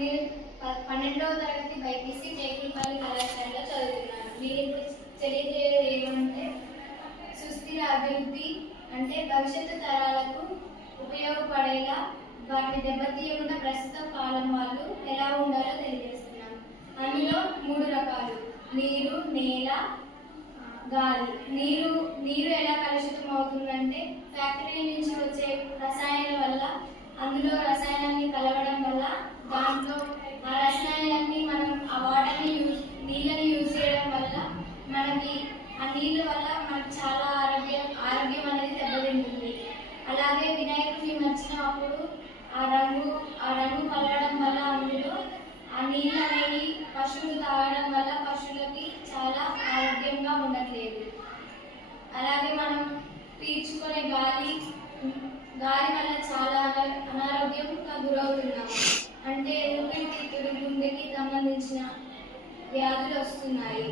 నేను 12వ తరగతి బైపీసీ టేకులపల్లి కళాశాలలో చదువుతున్నాను. మీరు ఇప్పుడు తెలియజేయడం ఏమంటే సుస్థిర అభివృద్ధి అంటే భవిష్యత్తు తరాలకు ఉపయోగపడేలా వాటిని దెబ్బతీయకుండా ప్రస్తుత కాలం వాళ్ళు ఎలా ఉండాలో తెలియజేస్తున్నాను. అందులో 3 రకాలు: నీరు, నేల, గాలి. నీరు ఎలా కలుషితం అవుతుందంటే ఫ్యాక్టరీ నుంచి వచ్చే రసాయనాల వల్ల, అందులో రసాయనాన్ని కలవడం వల్ల దాంట్లో ఆ రసాయనాన్ని మనం ఆ వాటర్ని నీళ్ళని యూజ్ చేయడం వల్ల మనకి ఆ నీళ్ళ వల్ల మనకి చాలా ఆరోగ్యం అనేది దెబ్బతింటుంది. అలాగే వినాయకుడిని మర్చినప్పుడు ఆ రంగు కలవడం వల్ల అందులో ఆ నీళ్ళు అనేవి పశువులు తాగడం వల్ల పశువులకి చాలా ఆరోగ్యంగా ఉండట్లేదు. అలాగే మనం పీల్చుకునే గాలి వల్ల చాలా అనారోగ్యంగా గురవుతున్నాము. అంటే ఊపిరితిత్తులు, గుండెకి సంబంధించిన వ్యాధులు వస్తున్నాయి.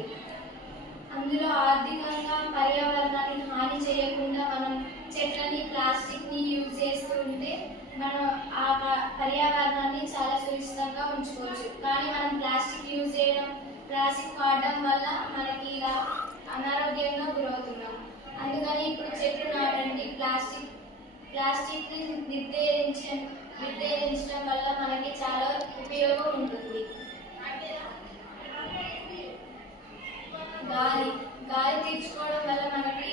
అందులో ఆర్థికంగా పర్యావరణాన్ని హాని చేయకుండా మనం చెట్లని, ప్లాస్టిక్ని యూజ్ చేస్తూ ఉంటే మనం ఆ పర్యావరణాన్ని చాలా సురక్షితంగా ఉంచుకోవచ్చు. కానీ మనం ప్లాస్టిక్ వాడడం వల్ల మనకి ఇలా అనారోగ్యంగా గురవుతున్నాం. అందుకని ఇప్పుడు చెట్లు నాటండి. ప్లాస్టిక్ నిర్దేశించడం వల్ల మనకి చాలా ఉపయోగం ఉంటుంది. గాలి పీల్చుకోవడం వల్ల మనకి